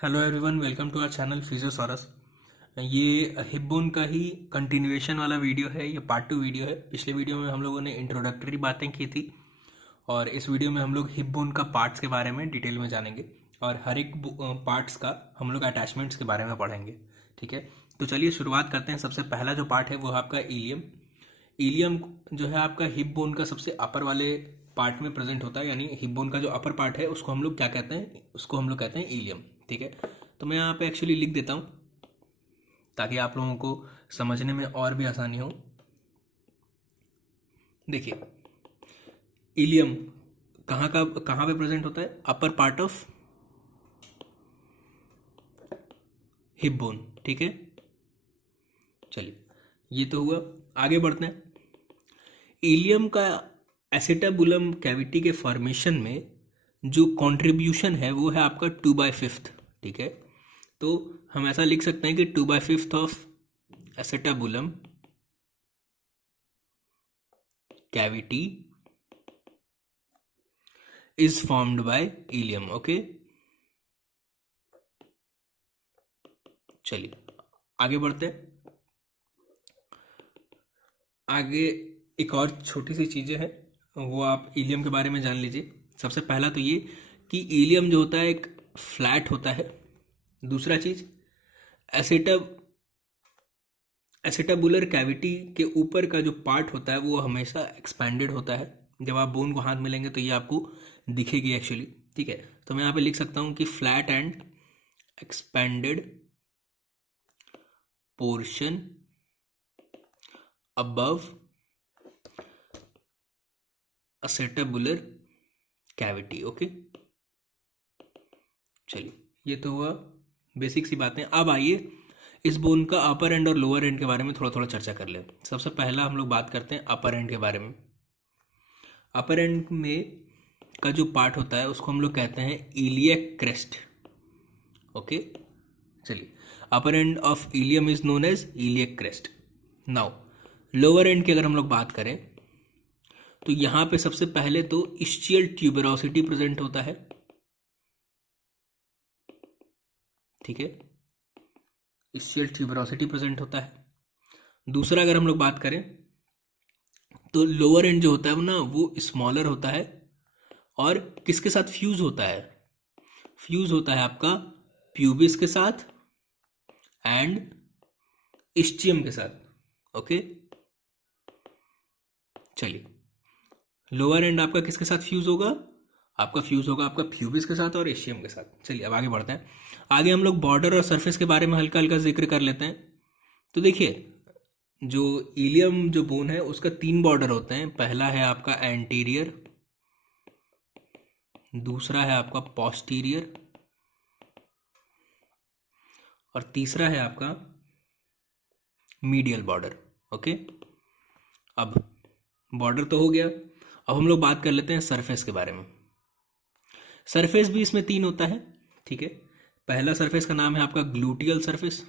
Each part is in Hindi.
Hello everyone, welcome to our channel Physiosaurus. ये हिप बोन का ही कंटिन्यूएशन वाला वीडियो है। ये पार्ट 2 वीडियो है। पिछले वीडियो में हम लोगों ने इंट्रोडक्टरी बातें की थी और इस वीडियो में हम लोग हिप बोन का पार्ट्स के बारे में डिटेल में जानेंगे और हर एक पार्ट्स का हम लोग अटैचमेंट्स के बारे में पढ़ेंगे। ठीक है, तो चलिए शुरुआत करते हैं। सबसे पहला जो पार्ट है वो है आपका इलियम। इलियम जो है आपका हिप बोन का सबसे अपर वाले पार्ट में प्रेजेंट होता है, यानी हिप बोन का जो अपर पार्ट है उसको हम लोग क्या कहते हैं, उसको हम लोग कहते हैं इलियम। ठीक है, तो मैं यहाँ पे एक्चुअली लिख देता हूँ ताकि आप लोगों को समझने में और भी आसानी हो। देखिए, इलियम कहाँ पे प्रेजेंट होता है? Upper part of hip bone. ठीक है, चलिए ये तो हुआ। आगे बढ़ते हैं। इलियम का एसिटाबुलम कैविटी के फॉर्मेशन में जो कंट्रीब्यूशन है वो है आपका 2/5। ठीक है, तो हम ऐसा लिख सकते हैं कि 2/5 of acetabulum cavity is formed by ilium. Okay, चलिए आगे बढ़ते हैं। आगे एक और छोटी सी चीज़ें हैं, वो आप इलियम के बारे में जान लीजिए। सबसे पहला तो ये कि इलियम जो होता है एक फ्लैट होता है। दूसरा चीज़, एसिटा एसिटाबुलर कैविटी के ऊपर का जो पार्ट होता है वो हमेशा एक्सपैंडेड होता है। जब आप बोन को हाथ में लेंगे तो ये आपको दिखेगी एक्चुअली। ठीक है, तो मैं यहाँ पे लिख सकता हूँ कि flat and expanded portion above acetabular cavity। Okay, चलिए ये तो हुआ बेसिक सी बातें। अब आइए इस बोन का अपर एंड और लोअर एंड के बारे में थोड़ा थोड़ा चर्चा कर ले। सबसे पहला हम लोग बात करते हैं अपर एंड के बारे में। अपर एंड में का जो पार्ट होता है उसको हम लोग कहते हैं इलियक क्रेस्ट। ओके, चलिए, upper end of ilium is known as iliac crest. Now lower end की अगर हम लोग बात करें तो यहां पे सबसे पहले तो इस्चियल ट्यूबरोसिटी प्रेजेंट होता है। ठीक है, इस्चियल ट्यूबरोसिटी प्रेजेंट होता है। दूसरा अगर हम लोग बात करें तो लोअर एंड जो होता है वो ना वो स्मॉलर होता है और किसके साथ फ्यूज होता है? फ्यूज होता है आपका प्यूबिस के साथ एंड इस्चियम के साथ। ओके, चलिए लोअर एंड आपका किसके साथ फ्यूज होगा? आपका फ्यूज होगा आपका प्यूबिस के साथ और इस्चियम के साथ। चलिए अब आगे बढ़ते हैं। आगे हम लोग बॉर्डर और सरफेस के बारे में हल्का हल्का जिक्र कर लेते हैं। तो देखिए, जो इलियम जो बोन है उसका 3 बॉर्डर होते हैं। पहला है आपका एंटीरियर, दूसरा है आपका पोस्टीरियर और तीसरा है आपका मीडियल बॉर्डर। ओके, अब बॉर्डर तो हो गया। अब हम लोग बात कर लेते हैं सरफेस के बारे में। सरफेस भी इसमें 3 होता है। ठीक है, पहला सरफेस का नाम है आपका ग्लूटियल सरफेस,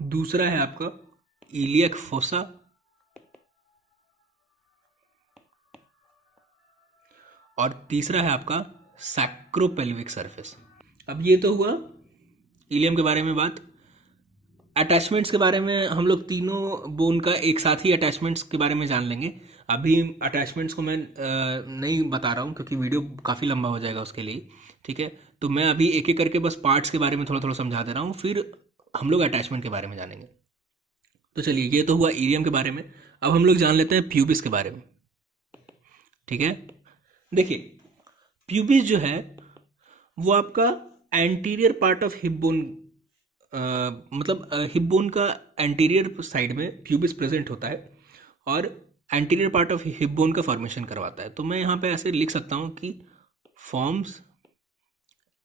दूसरा है आपका इलियक फोसा और तीसरा है आपका सैक्रोपेल्विक सरफेस। अब ये तो हुआ इलियम के बारे में बात। अटैचमेंट्स के बारे में हम लोग तीनों बोन का एक साथ ही अटैचमेंट्स के बारे में जान लेंगे। अभी अटैचमेंट्स को मैं नहीं बता रहा हूँ क्योंकि वीडियो काफ़ी लंबा हो जाएगा उसके लिए। ठीक है, तो मैं अभी एक एक करके बस पार्ट्स के बारे में थोड़ा थोड़ा समझा दे रहा हूँ, फिर हम लोग अटैचमेंट के बारे में जानेंगे। तो चलिए ये तो हुआ इलियम के बारे में। अब हम लोग जान लेते हैं प्यूबिस के बारे में। ठीक है, देखिए प्यूबिस जो है वो आपका anterior part of hip bone, मतलब हिप बोन का एंटीरियर साइड में प्यूबिस प्रेजेंट होता है और anterior part of hip bone का फॉर्मेशन करवाता है। तो मैं यहाँ पे ऐसे लिख सकता हूँ कि forms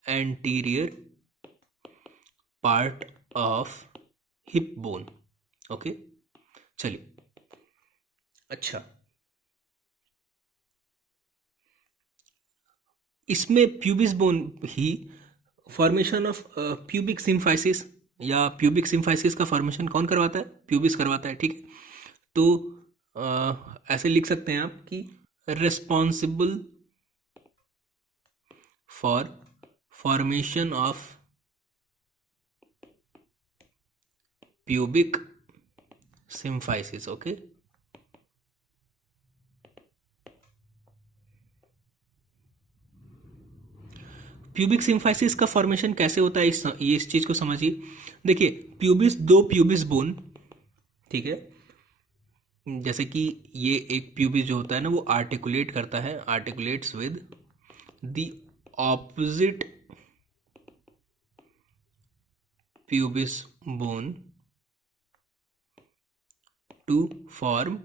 anterior part of hip bone. Okay, चलिए अच्छा, इसमें pubis bone he formation of pubic symphysis या प्यूबिक सिम्फाइसिस का फॉर्मेशन कौन करवाता है? प्यूबिस करवाता है। ठीक है, तो ऐसे लिख सकते हैं आप कि responsible for formation of pubic symphysis. Okay, pubic symphysis का फॉर्मेशन कैसे होता है, इस चीज को समझिए। देखिए, दो प्यूबिस बोन, ठीक है, जैसे कि ये एक प्यूबिस जो होता है ना वो आर्टिकुलेट करता है, articulates with the opposite pubis bone to form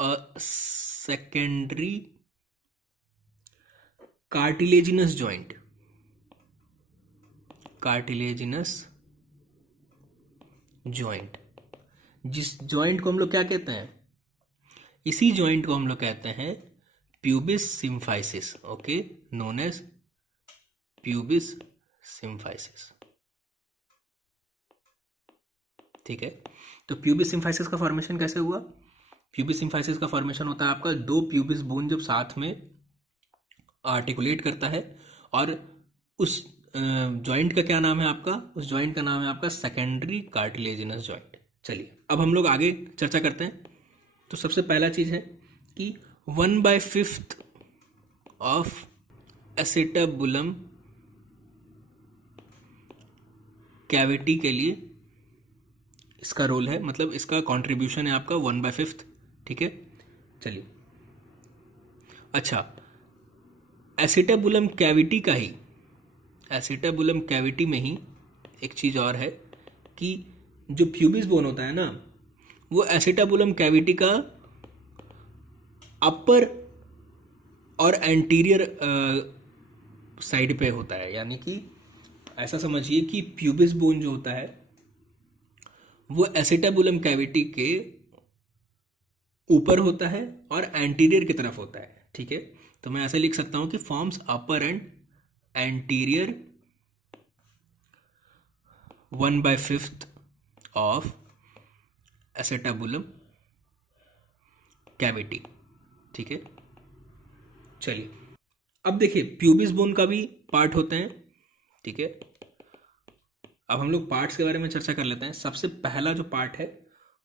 a secondary cartilaginous joint. Cartilaginous joint, जिस जॉइंट को हम लोग क्या कहते हैं, इसी जॉइंट को हम लोग कहते हैं pubis symphysis. Okay, known as pubis symphysis. ठीक है, तो प्यूबिस सिम्फाइसिस का फॉर्मेशन कैसे हुआ? प्यूबिस सिम्फाइसिस का फॉर्मेशन होता है आपका दो प्यूबिस बोन जब साथ में आर्टिकुलेट करता है, और उस जॉइंट का क्या नाम है आपका, उस जॉइंट का नाम है आपका सेकेंडरी कार्टिलेजिनस जॉइंट। चलिए अब हम लोग आगे चर्चा करते हैं। तो सबसे पहला चीज है कि 1/5 ऑफ एसिटाबुलम कैविटी के लिए इसका रोल है, मतलब इसका कंट्रीब्यूशन है आपका 1/5। ठीक है, चलिए अच्छा, एसिटाबुलम कैविटी का ही, एसिटाबुलम कैविटी में ही एक चीज और है कि जो प्यूबिस बोन होता है ना वो एसिटाबुलम कैविटी का अपर और एंटीरियर साइड पे होता है। यानी कि ऐसा समझिए कि प्यूबिस बोन जो होता है वो एसिटाबुलम कैविटी के ऊपर होता है और एंटीरियर की तरफ होता है। ठीक है, तो मैं ऐसे लिख सकता हूं कि forms upper and anterior 1/5 of acetabulum cavity. ठीक है, चलिए अब देखिए प्यूबिस बोन का भी पार्ट होते हैं। ठीक है, अब हम लोग पार्ट्स के बारे में चर्चा कर लेते हैं। सबसे पहला जो पार्ट है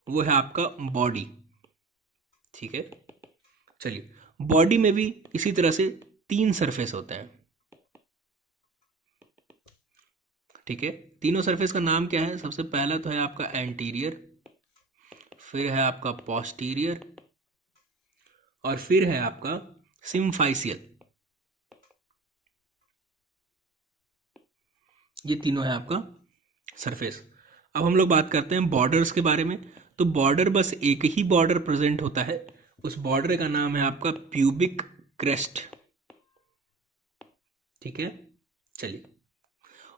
वो है आपका बॉडी। ठीक है, चलिए बॉडी में भी इसी तरह से 3 सरफेस होते हैं। ठीक है, तीनों सरफेस का नाम क्या है? सबसे पहला तो है आपका एंटीरियर, फिर है आपका पोस्टीरियर, और फिर है आपका सिम्फाइसियल। ये तीनों है आपका सरफेस। अब हम लोग बात करते हैं बॉर्डर्स के बारे में। तो बॉर्डर, बस एक ही बॉर्डर प्रेजेंट होता है, उस बॉर्डर का नाम है आपका प्यूबिक क्रेस्ट। ठीक है, चलिए,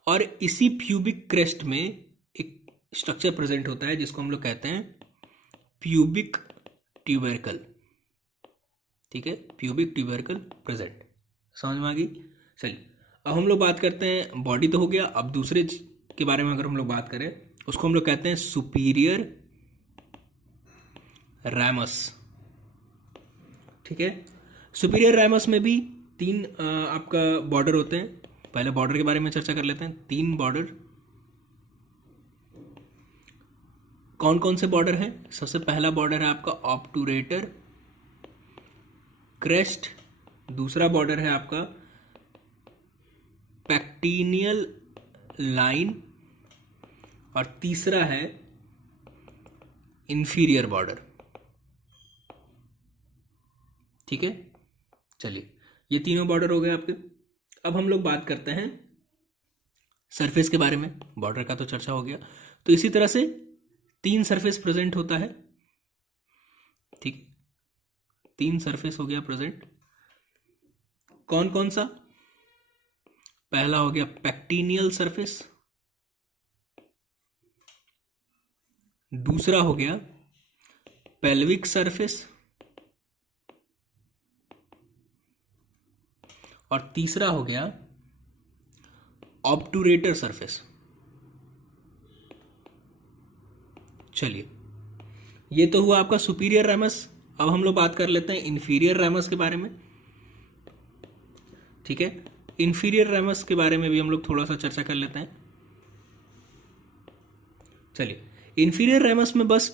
और इसी प्यूबिक क्रेस्ट में एक स्ट्रक्चर प्रेजेंट होता है जिसको हम लोग कहते हैं प्यूबिक ट्यूबरकल। ठीक है, प्यूबिक ट्यूबरकल प्रेजेंट, समझ में आ गई? चलिए अब हम लोग बात करते हैं, बॉडी तो हो गया, अब दूसरे के बारे में अगर हम लोग बात करें उसको हम लोग कहते हैं सुपीरियर रैमस। ठीक है, सुपीरियर रैमस में भी 3 आपका बॉर्डर होते हैं। पहले बॉर्डर के बारे में चर्चा कर लेते हैं। 3 बॉर्डर, कौन कौन से बॉर्डर हैं? सबसे पहला बॉर्डर है आपका ऑब्टूरेटर क्रेस्ट, दूसरा बॉर्डर है आपका पैक्टिनियल लाइन, और तीसरा है इंफीरियर बॉर्डर। ठीक है, चलिए ये तीनों बॉर्डर हो गए आपके। अब हम लोग बात करते हैं सरफेस के बारे में। बॉर्डर का तो चर्चा हो गया, तो इसी तरह से 3 सरफेस प्रेजेंट होता है। ठीक, 3 सरफेस हो गया प्रेजेंट। कौन कौन सा? पहला हो गया पैक्टिनियल सरफेस, दूसरा हो गया पेल्विक सरफेस, और तीसरा हो गया ऑब्टूरेटर सरफेस। चलिए ये तो हुआ आपका सुपीरियर रैमस। अब हम लोग बात कर लेते हैं इंफीरियर रैमस के बारे में। ठीक है। इंफीरियर रेमस के बारे में भी हम लोग थोड़ा सा चर्चा कर लेते हैं। चलिए, इंफीरियर रेमस में बस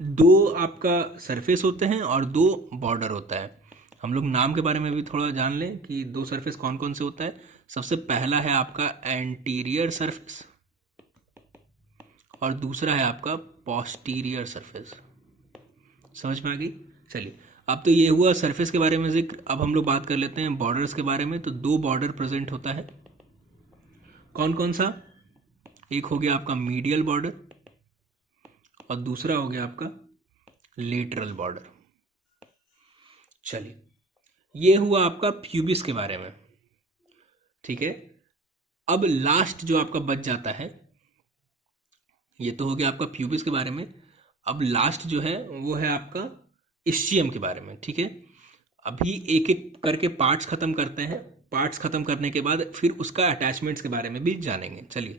दो आपका सरफेस होते हैं और दो बॉर्डर होता है। हम लोग नाम के बारे में भी थोड़ा जान लें कि दो सरफेस कौन कौन से होता है। सबसे पहला है आपका एंटीरियर सरफेस और दूसरा है आपका पोस्टीरियर सरफेस। समझ में आ गई? चलिए, अब तो ये हुआ सरफेस के बारे में जिक्र। अब हम लोग बात कर लेते हैं बॉर्डर्स के बारे में। तो दो बॉर्डर प्रेजेंट होता है। कौन कौन सा? एक हो गया आपका मीडियल बॉर्डर और दूसरा हो गया आपका लेटरल बॉर्डर। चलिए, ये हुआ आपका प्यूबिस के बारे में, ठीक है। अब लास्ट जो आपका बच जाता है, ये तो हो गया आपका प्यूबिस के बारे में। अब लास्ट जो है वो है आपका इस्चियम के बारे में, ठीक है। अभी एक एक करके पार्ट्स खत्म करते हैं। पार्ट्स खत्म करने के बाद फिर उसका अटैचमेंट्स के बारे में भी जानेंगे। चलिए,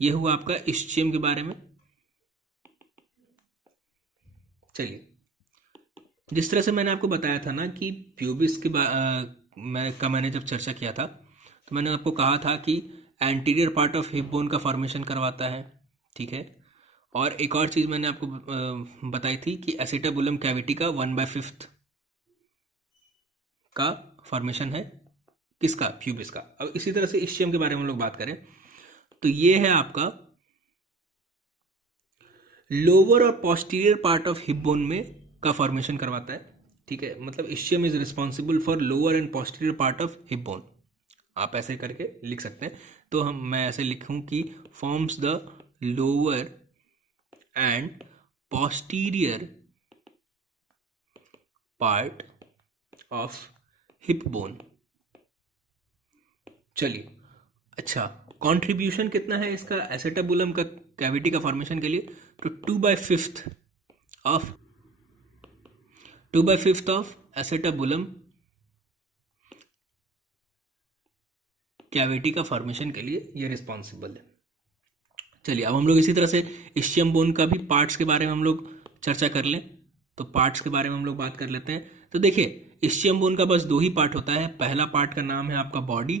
ये हुआ आपका इस्चियम के बारे में। चलिए, जिस तरह से मैंने आपको बताया था ना कि प्यूबिस के मैंने जब चर्चा किया था तो मैंने आपको कहा था कि anterior part of hip bone का फॉर्मेशन करवाता है, ठीक है। और एक और चीज़ मैंने आपको बताई थी कि एसिटाबुलम कैविटी का 1/5 का फॉर्मेशन है। किसका? प्यूबिस का। अब इसी तरह से इस्चियम के बारे में हम लोग बात करें तो ये है आपका लोअर और posterior part of hip bone में का फॉर्मेशन करवाता है, ठीक है। मतलब ischium is responsible for lower and posterior part of hip bone. आप ऐसे करके लिख सकते हैं। तो मैं ऐसे लिखूं कि forms the lower and posterior part of hip bone. चलिए, अच्छा, कंट्रीब्यूशन कितना है इसका एसेटाबुलम का कैविटी का फॉर्मेशन के लिए? तो 2/5 ऑफ एसेटाबुलम कैविटी का फॉर्मेशन के लिए ये रिस्पॉन्सिबल है। चलिए, अब हम लोग इसी तरह से इस्चियम बोन का भी पार्ट्स के बारे में हम लोग चर्चा कर लें। तो पार्ट्स के बारे में हम लोग बात कर लेते हैं। तो देखिए, इस्चियम बोन का बस दो ही पार्ट होता है। पहला पार्ट का नाम है आपका बॉडी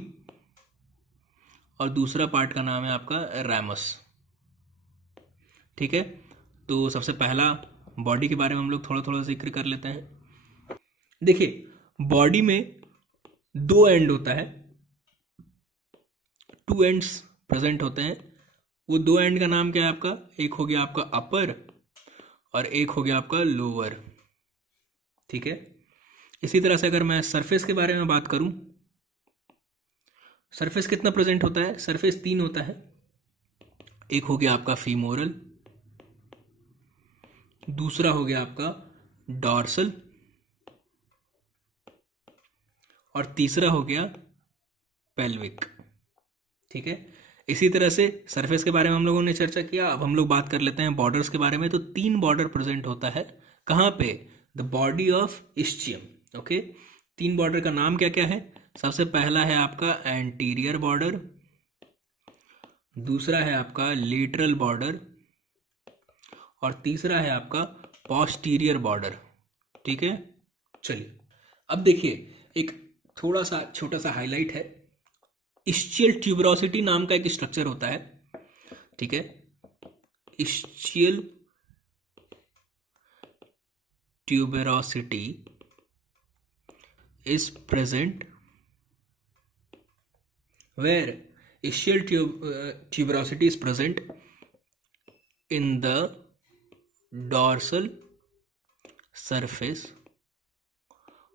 और दूसरा पार्ट का नाम है आपका रैमस, ठीक है। तो सबसे पहला बॉडी के बारे में हम लोग थोड़ा थोड़ा जिक्र कर लेते हैं। देखिए, बॉडी में दो एंड होता है, 2 एंड्स प्रेजेंट होते हैं। वो दो एंड का नाम क्या है आपका? एक हो गया आपका अपर और एक हो गया आपका लोअर, ठीक है। इसी तरह से अगर मैं सरफेस के बारे में बात करूं, सरफेस कितना प्रेजेंट होता है? सरफेस 3 होता है। एक हो गया आपका फीमोरल, दूसरा हो गया आपका डॉर्सल और तीसरा हो गया पेल्विक, ठीक है। इसी तरह से सरफेस के बारे में हम लोगों ने चर्चा किया। अब हम लोग बात कर लेते हैं बॉर्डर्स के बारे में। तो 3 बॉर्डर प्रेजेंट होता है। कहाँ पे? The body of ischium, okay. 3 border का नाम क्या क्या है? सबसे पहला है आपका एंटीरियर बॉर्डर, दूसरा है आपका लेटरल बॉर्डर और तीसरा है आपका पोस्टीरियर बॉर्डर, ठीक है। चलिए, अब देखिए, एक थोड़ा सा छोटा सा हाईलाइट है। इस्चियल ट्यूबरोसिटी नाम का एक स्ट्रक्चर होता है, ठीक है। Ischial tuberosity is present where ischial tuberosity is present in the dorsal surface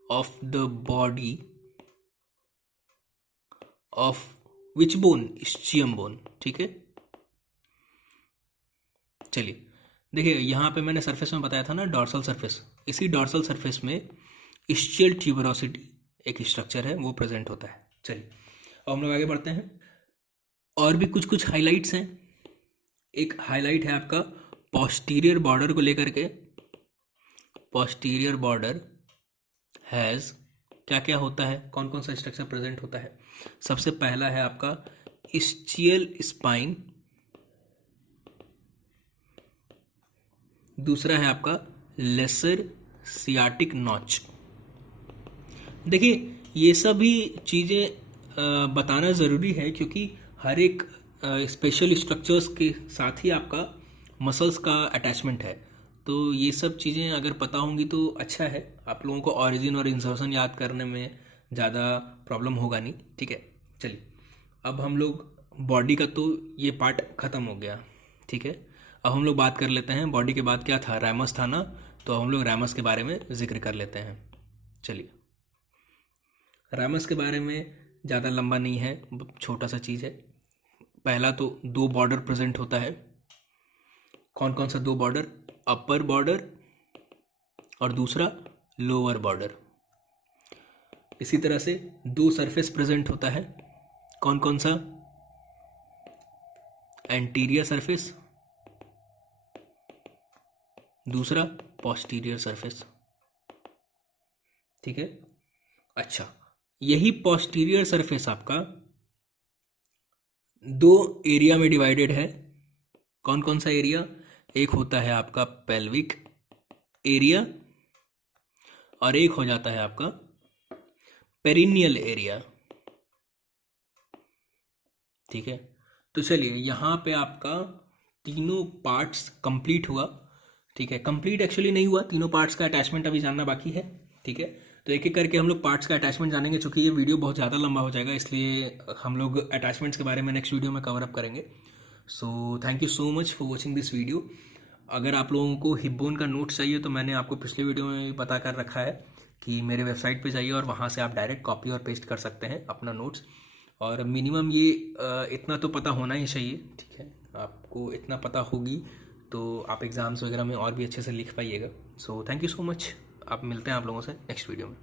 of the body of which bone? ischium bone, ठीक है। चलिए, देखिए, यहाँ पे मैंने सरफेस में बताया था ना डॉर्सल सरफेस। इसी डॉर्सल सरफेस में इस्चियल ट्यूबरोसिटी एक स्ट्रक्चर है, वो प्रेजेंट होता है। चलिए, अब हम लोग आगे बढ़ते हैं। और भी कुछ कुछ हाइलाइट्स हैं। एक हाईलाइट है आपका पोस्टीरियर बॉर्डर को लेकर के। पोस्टीरियर बॉर्डर हैज़ क्या क्या होता है, कौन कौन सा स्ट्रक्चर प्रेजेंट होता है? सबसे पहला है आपका इस्चियल स्पाइन, दूसरा है आपका लेसर सियाटिक नॉच। देखिए, ये सभी चीज़ें बताना ज़रूरी है, क्योंकि हर एक स्पेशल स्ट्रक्चर्स के साथ ही आपका मसल्स का अटैचमेंट है। तो ये सब चीज़ें अगर पता होंगी तो अच्छा है, आप लोगों को ऑरिजिन और इंसर्शन याद करने में ज़्यादा प्रॉब्लम होगा नहीं। ठीक है, चलिए अब हम लोग बॉडी का तो ये पार्ट ख़त्म हो गया। ठीक है, अब हम लोग बात कर लेते हैं बॉडी के बाद क्या था, रैमस था ना, तो हम लोग रैमस के बारे में जिक्र कर लेते हैं। चलिए, रैमस के बारे में ज़्यादा लंबा नहीं है, छोटा सा चीज़ है। पहला तो दो बॉर्डर प्रेजेंट होता है। कौन कौन सा दो बॉर्डर, अपर बॉर्डर और दूसरा लोअर बॉर्डर। इसी तरह से दो सरफेस प्रेजेंट होता है। कौन कौन सा, एंटीरियर सरफेस, दूसरा पोस्टीरियर सरफेस। ठीक है, अच्छा, यही पोस्टीरियर सरफेस आपका दो एरिया में डिवाइडेड है। कौन कौन सा एरिया, एक होता है आपका पेल्विक एरिया और एक हो जाता है आपका पेरिनियल एरिया। ठीक है, तो चलिए यहाँ पे आपका तीनों पार्ट्स कंप्लीट हुआ। ठीक है, कंप्लीट एक्चुअली नहीं हुआ, तीनों पार्ट्स का अटैचमेंट अभी जानना बाकी है। ठीक है, तो एक एक करके हम लोग पार्ट्स का अटैचमेंट जानेंगे। चूंकि ये वीडियो बहुत ज़्यादा लंबा हो जाएगा, इसलिए हम लोग अटैचमेंट्स के बारे में नेक्स्ट वीडियो में कवर अप करेंगे। सो thank you so much for watching this video. अगर आप लोगों को हिप बोन का नोट्स चाहिए तो मैंने आपको पिछले वीडियो में भी बता कर रखा है कि मेरे वेबसाइट पे जाइए और वहाँ से आप डायरेक्ट कॉपी और पेस्ट कर सकते हैं अपना नोट्स। और मिनिमम ये इतना तो पता होना ही चाहिए। ठीक है, आपको इतना पता होगी तो आप एग्ज़ाम्स वगैरह में और भी अच्छे से लिख पाइएगा। So thank you so much, आप मिलते हैं आप लोगों से नेक्स्ट वीडियो में।